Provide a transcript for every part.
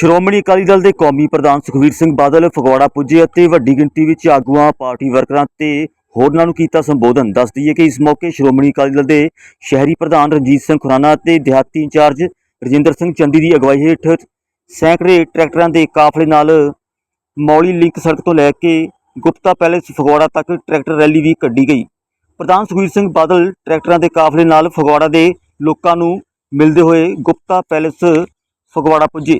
ਸ਼੍ਰੋਮਣੀ ਅਕਾਲੀ ਦਲ ਦੇ ਕੌਮੀ ਪ੍ਰਧਾਨ ਸੁਖਵੀਰ ਸਿੰਘ ਬਾਦਲ ਫਗਵਾੜਾ ਪੁੱਜੇ ਅਤੇ ਵੱਡੀ ਗਿਣਤੀ ਵਿੱਚ ਆਗੂਆਂ, ਪਾਰਟੀ ਵਰਕਰਾਂ ਤੇ ਹੋਰਨਾਂ ਨੂੰ ਕੀਤਾ ਸੰਬੋਧਨ। ਦੱਸ ਦਈਏ ਕਿ ਇਸ ਮੌਕੇ ਸ਼੍ਰੋਮਣੀ ਅਕਾਲੀ ਦਲ ਦੇ ਸ਼ਹਿਰੀ ਪ੍ਰਧਾਨ ਰਣਜੀਤ ਸਿੰਘ ਖੁਰਾਨਾ ਅਤੇ ਦਿਹਾਤੀ ਇੰਚਾਰਜ ਰਜਿੰਦਰ ਸਿੰਘ ਚੰਡੀ ਦੀ ਅਗਵਾਈ ਹੇਠ ਸੈਂਕੜੇ ਟਰੈਕਟਰਾਂ ਦੇ ਕਾਫਲੇ ਨਾਲ ਮੌਲੀ ਲਿੰਕ ਸੜਕ ਤੋਂ ਲੈ ਕੇ ਗੁਪਤਾ ਪੈਲੇਸ ਫਗਵਾੜਾ ਤੱਕ ਟਰੈਕਟਰ ਰੈਲੀ ਵੀ ਕੱਢੀ ਗਈ। ਪ੍ਰਧਾਨ ਸੁਖਵੀਰ ਸਿੰਘ ਬਾਦਲ ਟਰੈਕਟਰਾਂ ਦੇ ਕਾਫਲੇ ਨਾਲ ਫਗਵਾੜਾ ਦੇ ਲੋਕਾਂ ਨੂੰ ਮਿਲਦੇ ਹੋਏ ਗੁਪਤਾ ਪੈਲੇਸ ਫਗਵਾੜਾ ਪੁੱਜੇ।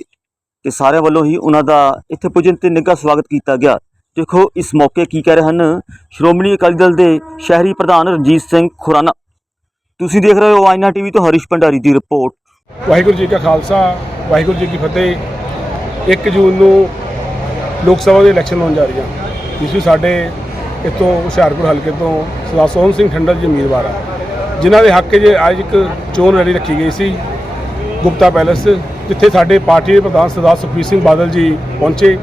ਤੇ ਸਾਰਿਆਂ ਵੱਲੋਂ ਹੀ ਉਹਨਾਂ ਦਾ ਇੱਥੇ ਪੁੱਜਣ ਤੇ ਨਿੱਘਾ ਸਵਾਗਤ ਕੀਤਾ ਗਿਆ। ਦੇਖੋ, ਇਸ ਮੌਕੇ ਕੀ ਕਹਿ ਰਹੇ ਹਨ? ਸ਼੍ਰੋਮਣੀ ਅਕਾਲੀ ਦਲ ਦੇ ਸ਼ਹਿਰੀ ਪ੍ਰਧਾਨ ਰਣਜੀਤ ਸਿੰਘ ਖੁਰਾਨਾ। ਤੁਸੀਂ ਦੇਖ ਰਹੇ ਹੋ ਆਇਨਾ ਟੀਵੀ ਤੋਂ ਹਰੀਸ਼ ਭੰਡਾਰੀ ਦੀ ਰਿਪੋਰਟ। ਵਾਹਿਗੁਰੂ ਜੀ ਕਾ ਖਾਲਸਾ, ਵਾਹਿਗੁਰੂ ਜੀ ਕੀ ਫਤਿਹ। 1 ਜੂਨ ਨੂੰ ਲੋਕ ਸਭਾ ਦੇ ਇਲੈਕਸ਼ਨ ਹੋਣ ਜਾ ਰਹੀਆਂ। ਇਸ ਵਿੱਚ ਸਾਡੇ ਇੱਥੋਂ ਹੁਸ਼ਿਆਰਪੁਰ ਹਲਕੇ ਤੋਂ ਸਰਦਾਰ ਸੋਹਣ ਸਿੰਘ ਠੰਡਲ ਜੀ ਉਮੀਦਵਾਰ ਆ। ਜਿਨ੍ਹਾਂ ਦੇ ਹੱਕ 'ਚ ਅੱਜ ਇੱਕ ਚੋਣ ਰੈਲੀ ਰੱਖੀ ਗਈ ਸੀ, ਗੁਪਤਾ ਪੈਲੇਸ। ਜਿੱਥੇ ਸਾਡੇ ਪਾਰਟੀ ਦੇ ਪ੍ਰਧਾਨ ਸਰਦਾਰ ਸੁਖਬੀਰ ਸਿੰਘ ਬਾਦਲ ਜੀ ਪਹੁੰਚੇ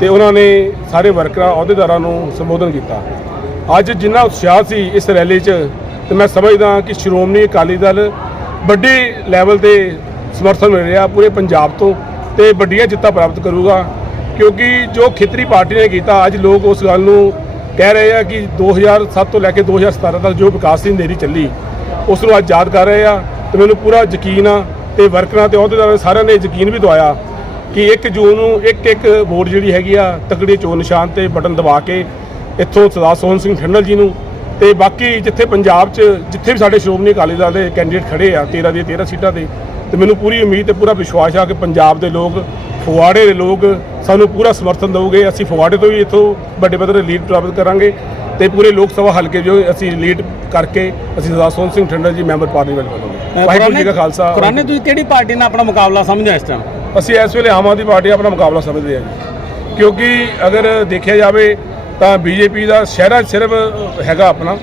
ਤੇ ਉਹਨਾਂ ਨੇ ਸਾਰੇ ਵਰਕਰਾਂ, ਅਹੁਦੇਦਾਰਾਂ ਨੂੰ ਸੰਬੋਧਨ ਕੀਤਾ। ਅੱਜ ਜਿੰਨਾ ਉਤਸ਼ਾਹ ਸੀ ਇਸ ਰੈਲੀ 'ਚ ਤੇ ਮੈਂ ਸਮਝਦਾ ਕਿ ਸ਼੍ਰੋਮਣੀ ਅਕਾਲੀ ਦਲ ਵੱਡੀ ਲੈਵਲ ਤੇ ਸਮਰਥਨ ਮਿਲ ਰਿਹਾ ਪੂਰੇ ਪੰਜਾਬ ਤੋਂ ਤੇ ਵੱਡੀਆਂ ਜਿੱਤਾਂ ਪ੍ਰਾਪਤ ਕਰੂਗਾ ਕਿਉਂਕਿ ਜੋ ਖੇਤਰੀ ਪਾਰਟੀ ਨੇ ਕੀਤਾ, ਅੱਜ ਲੋਕ ਉਸ ਗੱਲ ਨੂੰ ਕਹਿ ਰਹੇ ਆ ਕਿ 2007 ਤੋਂ ਲੈ ਕੇ 2017 ਤੱਕ ਜੋ ਵਿਕਾਸ ਦੀ ਨੇਰੀ ਚੱਲੀ, ਉਸ ਨੂੰ ਅੱਜ ਯਾਦ ਕਰ ਰਹੇ ਆ ਤੇ ਮੈਨੂੰ ਪੂਰਾ ਯਕੀਨ ਆ ਤੇ ਵਰਕਰਾਂ ਤੇ ਅਹੁਦੇਦਾਰਾਂ ਨੇ ਸਾਰਿਆਂ ਨੇ ਯਕੀਨ ਵੀ ਦਵਾਇਆ ਕਿ 1 ਜੂਨ ਨੂੰ ਇੱਕ ਇੱਕ ਵੋਟ ਜਿਹੜੀ ਹੈਗੀ ਆ, ਤਕੜੀ ਚੋਣ ਨਿਸ਼ਾਨ ਤੇ ਬਟਨ ਦਬਾ ਕੇ ਇੱਥੋਂ ਸਰਦਾਰ ਸੋਹਨ ਸਿੰਘ ਠੰਡਲ ਜੀ ਨੂੰ ਤੇ ਬਾਕੀ ਜਿੱਥੇ ਪੰਜਾਬ 'ਚ ਜਿੱਥੇ ਵੀ ਸਾਡੇ ਸ਼੍ਰੋਮਣੀ ਅਕਾਲੀ ਦਲ ਦੇ ਕੈਂਡੀਡੇਟ ਖੜੇ ਆ 13 ਦੀਆਂ 13 ਸੀਟਾਂ ਤੇ ਤੇ ਮੈਨੂੰ ਪੂਰੀ ਉਮੀਦ ਤੇ ਪੂਰਾ ਵਿਸ਼ਵਾਸ ਆ ਕਿ ਪੰਜਾਬ ਦੇ ਲੋਕ, ਫਗਵਾੜੇ ਦੇ ਲੋਕ ਸਾਨੂੰ ਪੂਰਾ ਸਮਰਥਨ ਦੇਣਗੇ ਅਸੀਂ ਫਗਵਾੜੇ ਤੋਂ ਵੀ ਇੱਥੋਂ ਵੱਡੇ ਪੱਧਰ ਤੇ ਲੀਡ ਪ੍ਰਾਪਤ ਕਰਾਂਗੇ। ਤੇ ਪੂਰੇ ਲੋਕ ਸਭਾ ਹਲਕੇ ਜੋ ਅਸੀਂ ਲੀਡ ਕਰਕੇ ਅਸੀਂ ਸਰਦਾਰ ਸੋਹਣ ਸਿੰਘ ਠੰਡਲ ਜੀ ਮੈਂਬਰ ਪਾਰਲੀਮੈਂਟ ਬਣਾਂਗੇ ਵਾਹਿਗੁਰੂ ਜੀ ਕਾ ਖਾਲਸਾ ਕੁਰਾਨੇ ਤੁਸੀਂ ਕਿਹੜੀ ਪਾਰਟੀ ਨਾਲ ਆਪਣਾ ਮੁਕਾਬਲਾ ਸਮਝਦੇ ਹੋ ਇਸ ਟਾਈਮ ਅਸੀਂ ਇਸ ਵੇਲੇ ਆਮ ਆਦਮੀ ਪਾਰਟੀ ਆਪਣਾ ਮੁਕਾਬਲਾ ਸਮਝਦੇ ਹਾਂ ਜੀ। ਕਿਉਂਕਿ ਅਗਰ ਦੇਖਿਆ ਜਾਵੇ ਤਾਂ ਬੀਜੇਪੀ ਦਾ ਸ਼ਹਿਰਾਂ ਸਿਰਫ ਹੈਗਾ ਆਪਣਾ।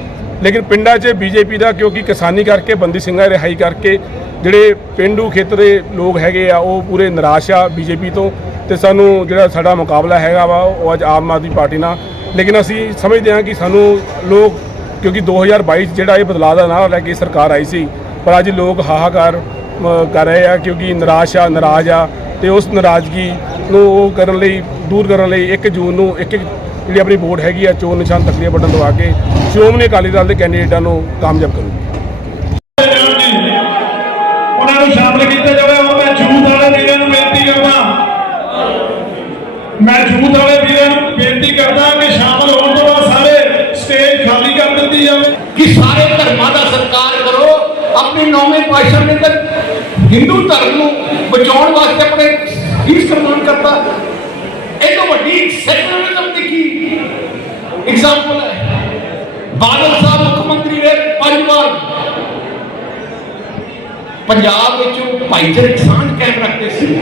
ਲੇਕਿਨ ਪਿੰਡਾਂ 'ਚ ਬੀਜੇਪੀ ਦਾ ਕਿਉਂਕਿ ਕਿਸਾਨੀ ਕਰਕੇ ਬੰਦੀ ਸਿੰਘਾਂ ਦੀ ਰਿਹਾਈ ਕਰਕੇ ਜਿਹੜੇ ਪਿੰਡੂ ਖੇਤਰ ਦੇ ਲੋਕ ਹੈਗੇ ਆ ਉਹ ਪੂਰੇ ਨਿਰਾਸ਼ ਆ ਬੀਜੇਪੀ ਤੋਂ। ਤੇ ਸਾਨੂੰ ਜਿਹੜਾ ਸਾਡਾ ਮੁਕਾਬਲਾ ਹੈਗਾ ਵਾ ਉਹ ਅੱਜ ਆਮ ਆਦਮੀ ਪਾਰਟੀ ਨਾਲ ਲੇਕਿਨ ਅਸੀਂ ਸਮਝਦੇ ਹਾਂ ਕਿ ਸਾਨੂੰ ਲੋਕ, ਕਿਉਂਕਿ 2022 'ਚ ਜਿਹੜਾ ਇਹ ਬਦਲਾਅ ਦਾ ਨਾਰਾ ਲੈ ਕੇ ਸਰਕਾਰ ਆਈ ਸੀ, ਪਰ ਅੱਜ ਲੋਕ ਹਾਹਾਕਾਰ ਕਰ ਰਹੇ ਆ, ਕਿਉਂਕਿ ਨਿਰਾਸ਼ ਆ, ਨਾਰਾਜ਼ ਆ, ਤੇ ਉਸ ਨਾਰਾਜ਼ਗੀ ਨੂੰ ਉਹ ਕਰਨ ਲਈ, ਦੂਰ ਕਰਨ ਲਈ 1 ਜੂਨ ਨੂੰ ਇੱਕ ਇੱਕ ਜਿਹੜੀ ਆਪਣੀ ਵੋਟ ਹੈਗੀ ਆ, ਚੋਣ ਨਿਸ਼ਾਨ ਤਕਰੀਆ ਬਟਨ ਦਬਾ ਕੇ ਸ਼੍ਰੋਮਣੀ ਅਕਾਲੀ ਦਲ ਦੇ ਕੈਂਡੀਡੇਟਾਂ ਨੂੰ ਕਾਮਯਾਬ ਕਰੂਗੀ ਉਹਨਾਂ ਨੂੰ ਸ਼ਾਮਲ ਕੀਤਾ ਜਾਵੇ ਉਹ ਮੈਂ ਜੂਦ ਵਾਲੇ ਵੀਰਾਂ ਨੂੰ ਬੇਨਤੀ ਕਰਦਾ ਮੈਂ ਜੂਦ ਵਾਲੇ ਵੀਰਾਂ ਨੂੰ ਬੇਨਤੀ ਕਰਦਾ ਕਿ ਸ਼ਾਮਲ ਹੋਣ ਤੋਂ ਬਾਅਦ ਸਾਰੇ ਸਟੇਜ ਖਾਲੀ ਕਰ ਦਿੱਤੀ ਜਾਵੇ ਕਿ ਸਾਰੇ ਧਰਮਾਂ ਦਾ ਸਤਿਕਾਰ ਕਰੋ। ਆਪਣੀ ਨੌਵੇਂ ਪਾਤਸ਼ਾਹ ਨੇ ਤਾਂ ਹਿੰਦੂ ਧਰਮ ਨੂੰ ਬਚਾਉਣ ਵਾਸਤੇ ਆਪਣੇ ਹੀ ਸਨਮਾਨ ਕਰਤਾ। ਇਹ ਤੋਂ ਵੱਡੀ ਸੈਕੂਲਰਿਜ਼ਮ ਦੀ ਕੀ ਐਗਜ਼ਾਮਪਲ ਹੈ? ਬਾਦਲ ਸਾਹਿਬ ਮੁੱਖ ਮੰਤਰੀ ਨੇ ਪੰਜ ਵਾਰ। ਪੰਜਾਬ ਵਿੱਚ ਭਾਈਚਾਰਕ ਸਾਂਝ ਕਾਇਮ ਰੱਖਦੇ ਸੀ।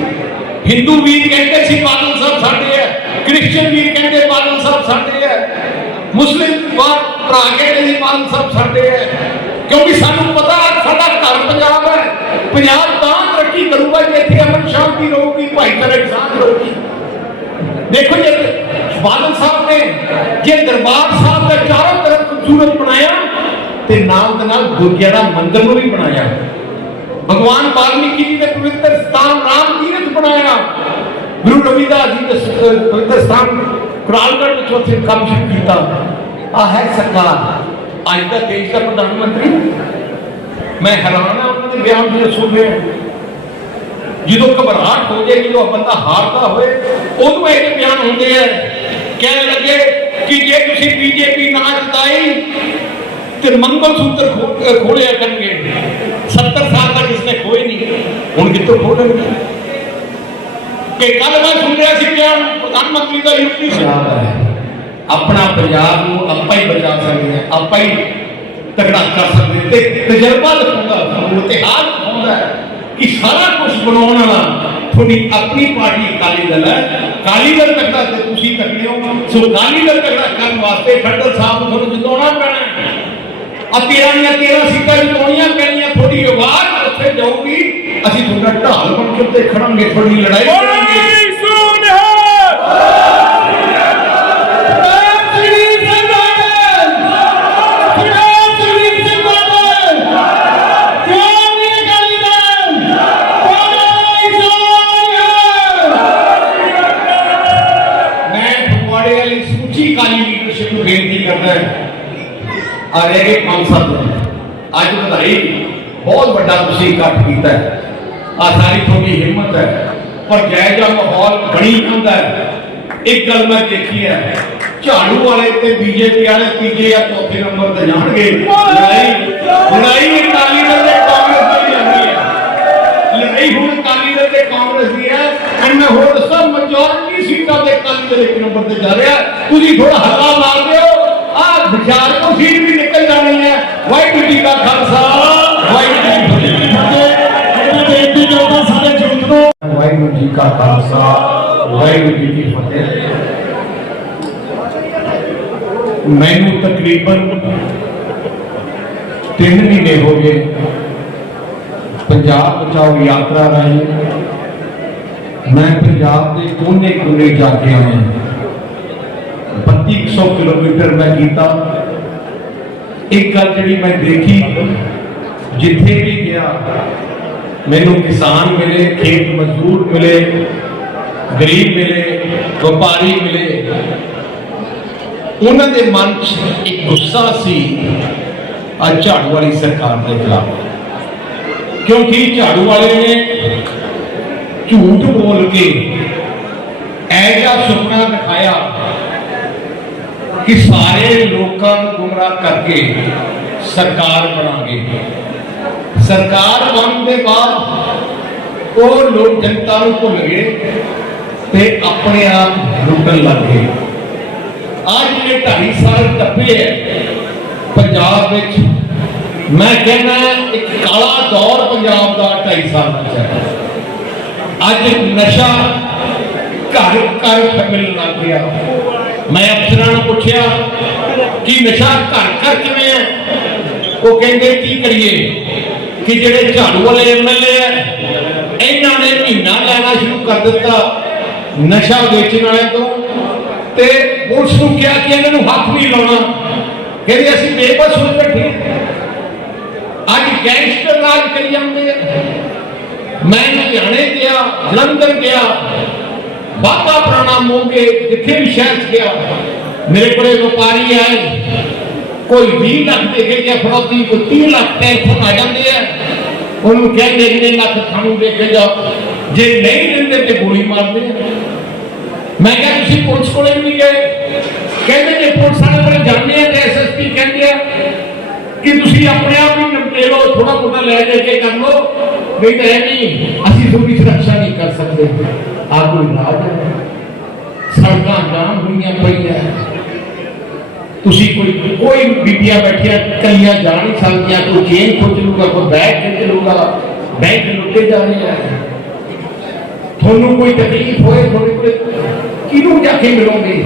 ਹਿੰਦੂ ਵੀਰ ਕਹਿੰਦੇ ਸੀ, ਬਾਦਲ ਸਾਹਿਬ ਸਾਡੇ ਹੈ। ਕ੍ਰਿਸਚੀਅਨ ਵੀਰ ਕਹਿੰਦੇ, ਬਾਦਲ ਸਾਹਿਬ ਸਾਡੇ ਮੁਸਲਿਮ ਭਰਾ ਕਹਿੰਦੇ ਸੀ ਬਾਦਲ ਸਾਹਿਬ ਸਾਡੇ ਹੈ ਕਿਉਂਕਿ ਸਾਨੂੰ ਪਤਾ ਸਾਡਾ ਘਰ ਪੰਜਾਬ ਹੈ। ਪੰਜਾਬ ਤਾਂ ਤਰੱਕੀ ਕਰੂਗਾ ਜੇ ਇੱਥੇ ਅਮਨ ਸ਼ਾਂਤੀ ਰਹੂਗੀ ਭਾਈਚਾਰਕ ਸਾਂਝ ਰਹੂਗੀ। ਦੇਖੋ ਜੇ, ਬਾਦਲ ਸਾਹਿਬ ਨੇ ਜੇ ਦਰਬਾਰ ਸਾਹਿਬ ਦਾ ਚਾਰੋਂ ਤਰਫ ਖੂਬਸੂਰਤ ਬਣਾਇਆ, ਤੇ ਨਾਲ ਦੇ ਨਾਲ ਦੁਰਗਿਆਣਾ ਮੰਦਿਰ ਨੂੰ ਵੀ ਬਣਾਇਆ। ਭਗਵਾਨ ਵਾਲਮੀਕੀ ਜੀ ਨੇ ਪਵਿੱਤਰ ਸਥਾਨ, ਰਾਮ ਤੀਰਥ ਬਣਾਇਆ। ਗੁਰੂ ਰਵਿਦਾਸ ਜੀ ਦੇ ਪਵਿੱਤਰ ਸਥਾਨ ਕੁਰਾਲਗੜ੍ਹ ਵਿੱਚ ਉੱਥੇ ਕੰਮ ਸ਼ੁਰੂ ਕੀਤਾ ਆ ਹੈ ਸਰਕਾਰ ਅੱਜ ਦਾ ਦੇਸ਼ ਦਾ ਪ੍ਰਧਾਨ ਮੰਤਰੀ ਮੈਂ ਹੈਰਾਨ ਹਾਂ ਉਹਨਾਂ ਦੇ ਬਿਆਨ ਜਿਹੜੇ ਸੁਣ ਰਿਹਾ ਜਦੋਂ ਘਬਰਾਹਟ ਹੋ ਜਾਏ ਜਦੋਂ ਬੰਦਾ ਹਾਰਦਾ ਹੋਏ ਉਦੋਂ ਇਹ ਬਿਆਨ ਹੁੰਦੇ ਆ ਕਹਿਣ ਲੱਗੇ ਕਿ ਜੇ ਤੁਸੀਂ ਬੀਜੇਪੀ ਨਾ ਜਿਤਾਈ ਤੇ ਮੰਗਲ ਸੂਤਰ ਖੋ- ਅਹ ਖੋਲਿਆ ਕਰਨਗੇ 70 ਸਾਲ ਤੱਕ ਇਸਨੇ ਖੋਏ ਨਹੀਂ ਹੁਣ ਕਿੱਥੋਂ ਖੋਲਣਗੇ ਕਿ ਕੱਲ ਮੈਂ ਸੁਣ ਰਿਹਾ ਸੀ ਕਿ ਪ੍ਰਧਾਨ ਮੰਤਰੀ ਦਾ ਯੂਪੀ ਪੰਜਾਬ ਹੈ। ਆਪਣਾ ਪੰਜਾਬ ਨੂੰ ਆਪਾਂ ਹੀ ਬਚਾ ਸਕਦੇ ਹਾਂ ਆਪਾਂ ਹੀ ਤਗੜਾ ਕਰ ਸਕਦੇ। ਤੇ ਤਜਰਬਾ ਦਿਖਾਉਂਦਾ ਸਾਨੂੰ ਇਤਿਹਾਸ ਦਿਖਾਉਂਦਾ ਕਿ ਸਾਰਾ ਕੁਝ ਬਣਾਉਣ ਵਾਲਾ ਤੁਹਾਡੀ ਆਪਣੀ ਪਾਰਟੀ ਅਕਾਲੀ ਦਲ ਹੈ। ਅਕਾਲੀ ਦਲ ਤਗੜਾ ਤੇ ਤੁਸੀਂ ਤਗੜੇ ਹੋ ਸੋ ਅਕਾਲੀ ਦਲ ਤਗੜਾ ਕਰਨ ਵਾਸਤੇ ਖੱਟਰ ਸਾਹਿਬ ਨੂੰ ਤੁਹਾਨੂੰ ਜਿਤਾਉਣਾ ਪੈਣਾ ਆ ਤੇਰਾਂ ਦੀਆਂ ਤੇਰਾਂ ਸੀਟਾਂ ਜਿਤਾਉਣੀਆਂ ਪੈਣੀਆਂ ਤੁਹਾਡੀ ਆਵਾਜ਼ ਉੱਥੇ ਜਾਊਗੀ। ਅਸੀਂ ਤੁਹਾਡਾ ਢਾਲ ਬਣ ਕੇ ਉੱਤੇ ਖੜਾਂਗੇ ਤੁਹਾਡੀ ਲੜਾਈ ਕਰਾਂਗੇ। ਰਹਿ ਗਏ ਪੰਜ ਸੱਤ ਦਿਨ। ਅੱਜ ਵਧਾਈ ਬਹੁਤ ਵੱਡਾ ਤੁਸੀਂ ਇਕੱਠ ਕੀਤਾ ਹੈ। ਆ ਸਾਰੀ ਤੁਹਾਡੀ ਹਿੰਮਤ ਹੈ। ਪਰ ਜਾਇਜ਼ਾ ਮਾਹੌਲ ਬਣੀ ਜਾਂਦਾ ਹੈ। ਇੱਕ ਗੱਲ ਮੈਂ ਦੇਖੀ ਹੈ, ਝਾੜੂ ਵਾਲੇ ਤੇ ਬੀਜੇਪੀ ਵਾਲੇ ਤੀਜੇ ਜਾਂ ਚੌਥੇ ਨੰਬਰ ਤੇ ਜਾਣਗੇ। ਲੜਾਈ ਲੜਾਈ ਅਕਾਲੀ ਦਲ ਤੇ ਕਾਂਗਰਸ ਦੀ ਜਾਂਦੀ ਹੈ। ਲੜਾਈ ਹੁਣ ਅਕਾਲੀ ਦਲ ਤੇ ਕਾਂਗਰਸ ਦੀ ਹੈ। ਐਂਡ ਮੈਂ ਹੋਰ ਦੱਸਾਂ ਮੈਜੋਰਟੀ ਸੀਟਾਂ ਤੇ ਅਕਾਲੀ ਦਲ ਇੱਕ ਨੰਬਰ ਤੇ ਜਾ ਰਿਹਾ ਤੁਸੀਂ ਥੋੜਾ ਹੱਲਾ ਮਾਰਦੇ ਦਿਓ ਆ ਵਿਚਾਰ ਕੋ ਸੀਟ ਵੀ ਵਾਹਿਗੁਰੂ ਜੀ ਕਾ ਖਾਲਸਾ, ਵਾਹਿਗੁਰੂ ਜੀ ਕੀ ਫਤਿਹ। ਮੈਂ ਬੇਨਤੀ ਕਰਦਾ ਸਾਰੇ ਜੁਗਤ ਨੂੰ ਵਾਹਿਗੁਰੂ ਜੀ ਕਾ ਖਾਲਸਾ, ਵਾਹਿਗੁਰੂ ਜੀ ਕੀ ਫਤਿਹ। ਮੈਨੂੰ ਤਕਰੀਬਨ 3 ਮਹੀਨੇ ਹੋ ਗਏ। ਪੰਜਾਬ ਬਚਾਓ ਯਾਤਰਾ ਰਾਹੀਂ ਮੈਂ ਪੰਜਾਬ ਦੇ ਕੋਨੇ-ਕੋਨੇ ਜਾ ਕੇ ਆਇਆ। 3200 ਕਿਲੋਮੀਟਰ ਮੈਂ ਕੀਤਾ। ਇੱਕ ਗੱਲ ਜਿਹੜੀ ਮੈਂ ਦੇਖੀ, ਜਿੱਥੇ ਵੀ ਗਿਆ, ਮੈਨੂੰ ਕਿਸਾਨ ਮਿਲੇ, ਖੇਤ ਮਜ਼ਦੂਰ ਮਿਲੇ, ਗਰੀਬ ਮਿਲੇ, ਵਪਾਰੀ ਮਿਲੇ। ਉਹਨਾਂ ਦੇ ਮਨ 'ਚ ਇੱਕ ਗੁੱਸਾ ਸੀ, ਆ ਝਾੜੂ ਵਾਲੀ ਸਰਕਾਰ ਦੇ ਖਿਲਾਫ। ਕਿਉਂਕਿ ਝਾੜੂ ਵਾਲੇ ਨੇ ਝੂਠ ਬੋਲ ਕੇ ਐਜਾ ਸੁਪਨਾ ਦਿਖਾਇਆ ਕਿ ਸਾਰੇ ਲੋਕਾਂ ਨੂੰ ਗੁੰਮਰਾਹ ਕਰਕੇ ਸਰਕਾਰ ਬਣਾਂਗੇ। ਸਰਕਾਰ ਬਣਨ ਦੇ ਬਾਅਦ ਉਹ ਲੋਕ ਜਨਤਾ ਨੂੰ ਭੁੱਲ ਗਏ ਤੇ ਆਪਣੇ ਆਪ ਲੁੱਟਣ ਲੱਗ ਗਏ। ਅੱਜ ਜਿਹੜੇ ਢਾਈ ਸਾਲ ਟੱਪੇ ਹੈ ਪੰਜਾਬ ਵਿੱਚ, ਮੈਂ ਕਹਿੰਦਾ ਇੱਕ ਕਾਲਾ ਦੌਰ ਪੰਜਾਬ ਦਾ ਢਾਈ ਸਾਲ ਦਾ ਹੈ ਅੱਜ ਨਸ਼ਾ ਘਰ ਘਰ ਮਿਲਣ ਲੱਗ ਗਿਆ। ਮੈਂ ਅਫਸਰਾਂ ਨੂੰ ਪੁੱਛਿਆ ਕਿ ਨਸ਼ਾ ਘਰ ਘਰ ਕਿਵੇਂ ਹੈ? ਉਹ ਕਹਿੰਦੇ, ਕੀ ਕਰੀਏ? ਕਿ ਜਿਹੜੇ ਝਾੜੂ ਵਾਲੇ ਐਮਐਲਏ ਐ ਇਹਨਾਂ ਨੇ ਮਹੀਨਾ ਲੈਣਾ ਸ਼ੁਰੂ ਕਰ ਦਿੱਤਾ ਨਸ਼ਾ ਵੇਚਣ ਵਾਲਿਆਂ ਤੋਂ ਤੇ ਪੁਲਿਸ ਨੂੰ ਕਿਹਾ ਕਿ ਇਹਨਾਂ ਨੂੰ ਹੱਥ ਨਹੀਂ ਲਾਉਣਾ। ਕਹਿੰਦੇ, ਅਸੀਂ ਬੇਬਸ ਹੋ ਬੈਠੇ ਅੱਜ ਗੈਂਗਸਟਰ ਰਾਜ ਕਰੀ ਜਾਂਦੇ ਆ। ਮੈਂ ਲੁਧਿਆਣੇ ਗਿਆ, ਜਲੰਧਰ ਗਿਆ ਬਾਬਾ ਪੁਰਾਣਾ ਮੋਗੇ ਜਿੱਥੇ ਵੀ ਸ਼ਹਿਰ 'ਚ ਗਿਆ, ਮੇਰੇ ਕੋਲੇ ਵਪਾਰੀ ਆਏ। 20 ਲੱਖ ਦੇ ਕੇ ਗਿਆ ਫਰੋਤੀ ਕੋਈ 30 ਲੱਖ ਟੈਲੀਫੋਨ ਆ ਜਾਂਦੇ ਆ। ਉਹਨੂੰ ਕਹਿੰਦੇ ਕਿੰਨੇ ਲੱਖ ਤੁਹਾਨੂੰ ਦੇ ਕੇ ਜਾਓ। ਜੇ ਨਹੀਂ ਦਿੰਦੇ ਤੇ ਗੋਲੀ ਮਾਰਦੇ ਆ। ਮੈਂ ਕਿਹਾ, ਤੁਸੀਂ ਪੁਲਿਸ ਕੋਲੇ ਨਹੀਂ ਗਏ। ਕਹਿੰਦੇ ਜੇ ਪੁਲਿਸ ਵਾਲੇ ਕੋਲੇ ਜਾਂਦੇ ਆ ਤੇ ਐਸਐਸਪੀ ਕਹਿੰਦੇ ਆ ਕਿ ਤੁਸੀਂ ਆਪਣੇ ਆਪ ਹੀ ਨਿਪਟੇ ਲਓ ਥੋੜਾ ਬਹੁਤਾ ਲੈ ਦੇ ਕੇ ਕਰ ਲਓ। ਨਹੀਂ ਤਾਂ ਇਹ ਨਹੀਂ, ਅਸੀਂ ਤੁਹਾਡੀ ਸੁਰੱਖਿਆ ਨਹੀਂ ਕਰ ਸਕਦੇ। ਆ ਕੋਈ ਇਲਾਜ ਹੈ ਸੜਕਾਂ ਜਾਮ ਹੋਈਆਂ ਪਈਆਂ ਤੁਸੀਂ ਕੋਈ ਕੋਈ ਬੀਬੀਆਂ ਬੈਠੀਆਂ ਕੱਲੀਆਂ ਜਾ ਨਹੀਂ ਸਕਦੀਆਂ ਕੋਈ ਚੇਨ ਖੁੱਚ ਲੂਗਾ ਕੋਈ ਬੈਗ ਖਿੱਚ ਲੂਗਾ ਬੈਂਕ ਲੁੱਟੇ ਜਾ ਰਹੇ ਆ ਤੁਹਾਨੂੰ ਕੋਈ ਤਕਲੀਫ ਹੋਏ ਤੁਹਾਡੇ ਕੋਲ ਕਿਹਨੂੰ ਜਾ ਕੇ ਮਿਲੋਗੇ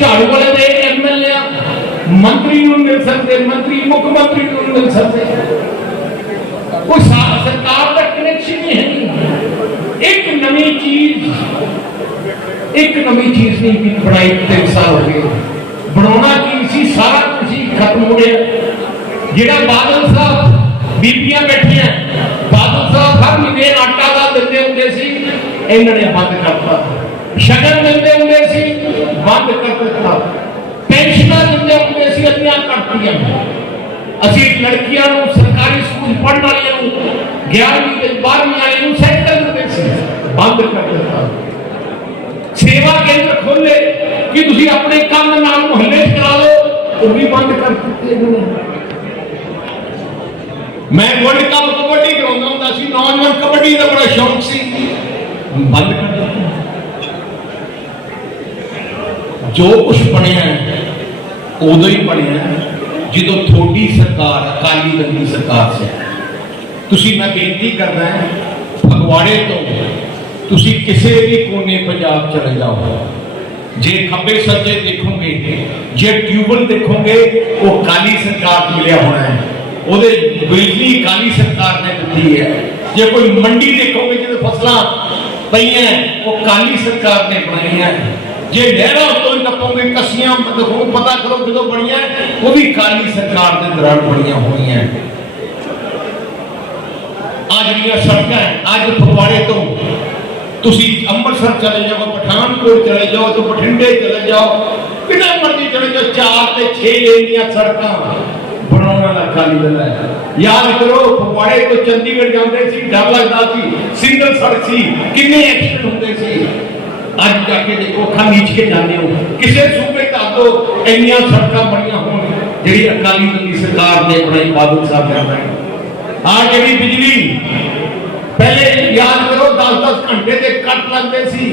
ਝਾੜੂ ਵਾਲੇ ਦੇ ਐਮਐਲਏ ਮੰਤਰੀ ਨੂੰ ਮਿਲ ਸਕਦੇ ਮੰਤਰੀ ਮੁੱਖ ਮੰਤਰੀ ਨੂੰ ਮਿਲ ਸਕਦੇ ਕੋਈ ਸਾ- ਸਰਕਾਰ ਦਾ ਕਨੈਕਸ਼ਨ ਹੀ ਹੈ ਨਹੀਂ ਇੱਕ ਨਵੀਂ ਚੀਜ਼, ਇੱਕ ਨਵੀਂ ਚੀਜ਼ ਨਹੀਂ ਕਿ ਬਣਾਈ ਤਿੰਨ ਸਾਲ ਹੋ ਗਏ। ਬਣਾਉਣਾ ਕੀ ਸੀ? ਸਾਰਾ ਕੁਝ ਖਤਮ ਹੋ ਗਿਆ। ਜਿਹੜਾ ਬਾਦਲ ਸਾਹਿਬ ਬੀਬੀਆਂ ਬੈਠੀਆਂ, ਬਾਦਲ ਸਾਹਿਬ ਹਰ ਮਹੀਨੇ ਆਟਾ ਦਾ ਦਿੰਦੇ ਹੁੰਦੇ ਸੀ, ਇਹਨਾਂ ਨੇ ਬੰਦ ਕਰਤਾ। ਸ਼ਗਨ ਦਿੰਦੇ ਹੁੰਦੇ ਸੀ, ਬੰਦ ਕਰ ਦਿੱਤਾ। ਪੈਨਸ਼ਨਾਂ ਦਿੰਦੇ ਹੁੰਦੇ ਸੀ ਅੱਧੀਆਂ ਕਰਤੀਆਂ ਅਸੀਂ ਲੜਕੀਆਂ ਨੂੰ ਸਰਕਾਰੀ ਸਕੂਲ ਪੜ੍ਹਨ ਵਾਲੀਆਂ ਨੂੰ 11ਵੀਂ ਤੇ 12ਵੀਂ ਵਾਲੀਆਂ ਨੂੰ ਸਾਈਕਲ ਦਿੰਦੇ ਸੀ ਬੰਦ ਕਰ ਦਿੱਤਾ। ਸੇਵਾ ਕੇਂਦਰ ਖੋਲੇ ਕਿ ਤੁਸੀਂ ਆਪਣੇ ਕੰਮ ਨਾਲ ਮੁਹੱਲੇ 'ਚ ਲਓ, ਉਹ ਵੀ ਬੰਦ ਕਰ ਦਿੱਤੇ ਨੇ। ਮੈਂ ਵਰਲਡ ਕੱਪ ਕਬੱਡੀ ਕਰਾਉਂਦਾ ਹੁੰਦਾ ਸੀ, ਨੌਜਵਾਨ ਕਬੱਡੀ ਦਾ ਬੜਾ ਸ਼ੌਂਕ ਸੀ। ਬੰਦ ਕਰ ਦਿੱਤਾ। ਜੋ ਕੁਝ ਬਣਿਆ ਉਦੋਂ ਹੀ ਬਣਿਆ ਜਦੋਂ ਤੁਹਾਡੀ ਸਰਕਾਰ, ਅਕਾਲੀ ਦਲ ਦੀ ਸਰਕਾਰ ਸੀ। ਤੁਸੀਂ, ਮੈਂ ਬੇਨਤੀ ਕਰਦਾ ਹਾਂ, ਫਗਵਾੜੇ ਤੋਂ ਤੁਸੀਂ ਕਿਸੇ ਵੀ ਕੋਨੇ ਪੰਜਾਬ ਚਲੇ ਜਾਓ। ਜੇ ਖੱਬੇ ਸੱਜੇ ਦੇਖੋਗੇ, ਜੇ ਟਿਊਬਲ ਦੇਖੋਗੇ, ਉਹ ਕਾਲੀ ਸਰਕਾਰ ਮਿਲਿਆ ਹੋਣਾ ਹੈ। ਉਹਦੇ ਬਿਜਲੀ ਕਾਲੀ ਸਰਕਾਰ ਨੇ ਦਿੱਤੀ ਹੈ। ਜੇ ਕੋਈ ਮੰਡੀ ਦੇਖੋਗੇ, ਜਿਹਦੇ ਫਸਲਾਂ ਪਈਆਂ ਉਹ ਕਾਲੀ ਸਰਕਾਰ ਨੇ ਬਣਾਈਆਂ ਜੇ ਨਹਿਰਾਂ ਉੱਤੋਂ ਹੀ ਟੱਪੋਗੇ, ਕਸੀਆਂ ਦੇਖੋ ਪਤਾ ਕਰੋ ਜਦੋਂ ਬਣੀਆਂ ਉਹ ਵੀ ਕਾਲੀ ਸਰਕਾਰ ਦੇ ਦੌਰਾਨ ਬਣੀਆਂ ਹੋਈਆਂ ਅੱਜ ਜਿਹੜੀਆਂ ਸੜਕਾਂ ਅੱਜ ਫਗਵਾੜੇ ਤੋਂ ਤੁਸੀਂ ਅੰਮ੍ਰਿਤਸਰ ਚਲੇ ਜਾਓ ਪਠਾਨਕੋਟ ਚਲੇ ਜਾਓ ਤੇ ਬਠਿੰਡੇ ਚਲੇ ਜਾਓ ਕਿਤੇ ਮਰਜ਼ੀ ਚਲੇ ਜਾਓ ਚਾਰ ਤੇ 6 ਲੇਨ ਦੀਆਂ ਸੜਕਾਂ ਬਣਾਉਣ ਵਾਲਾ ਅਕਾਲੀ ਦਲ ਹੈ ਯਾਦ ਕਰੋ ਫਗਵਾੜੇ ਤੋਂ ਚੰਡੀਗੜ੍ਹ ਜਾਂਦੇ ਸੀ ਡਰ ਲੱਗਦਾ ਸੀ ਸਿੰਗਲ ਸੜਕ ਸੀ ਕਿੰਨੇ ਐਕਸੀਡੈਂਟ ਹੁੰਦੇ ਸੀ ਅੱਜ ਜਾ ਕੇ ਦੇਖੋ ਅੱਖਾਂ ਮੀਚ ਕੇ ਜਾਂਦੇ ਹੋ ਕਿਸੇ ਸੂਬੇ ਦੱਸ ਦੋ ਇੰਨੀਆਂ ਸੜਕਾਂ ਬਣੀਆਂ ਹੋਣ ਜਿਹੜੀ ਅਕਾਲੀ ਦਲ ਦੀ ਸਰਕਾਰ ਨੇ ਬਣਾਈ ਬਾਦਲ ਸਾਹਿਬ ਨੇ ਬਣਾਈ ਆ ਜਿਹੜੀ ਬਿਜਲੀ ਪਹਿਲੇ ਯਾਦ ਕਰੋ 10-10 ਘੰਟੇ ਦੇ ਕੱਟ ਲੱਗਦੇ ਸੀ।